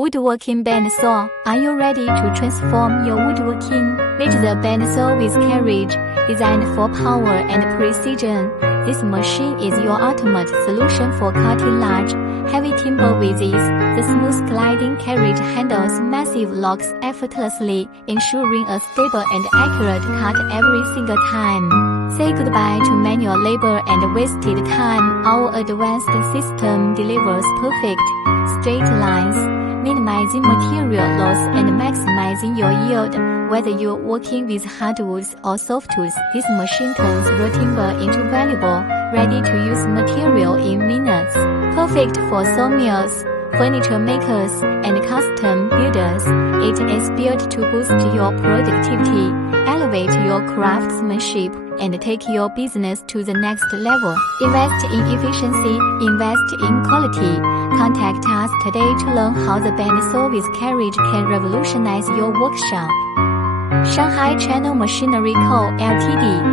Woodworking bandsaw. Are you ready to transform your woodworking? Meet the bandsaw with carriage, designed for power and precision. This machine is your ultimate solution for cutting large, heavy timber with ease. The smooth gliding carriage handles massive logs effortlessly, ensuring a stable and accurate cut every single time. Say goodbye to manual labor and wasted time. Our advanced system delivers perfect, straight lines, minimizing material loss and maximizing your yield. Whether you're working with hardwoods or softwoods, this machine turns raw timber into valuable, ready-to-use material in minutes. Perfect for sawmills, furniture makers, and custom builders. It is built to boost your productivity, elevate your craftsmanship, and take your business to the next level. Invest in efficiency, invest in quality. Contact us today to learn how the bandsaw with carriage can revolutionize your workshop. Shanghai Channel Machinery Co., Ltd.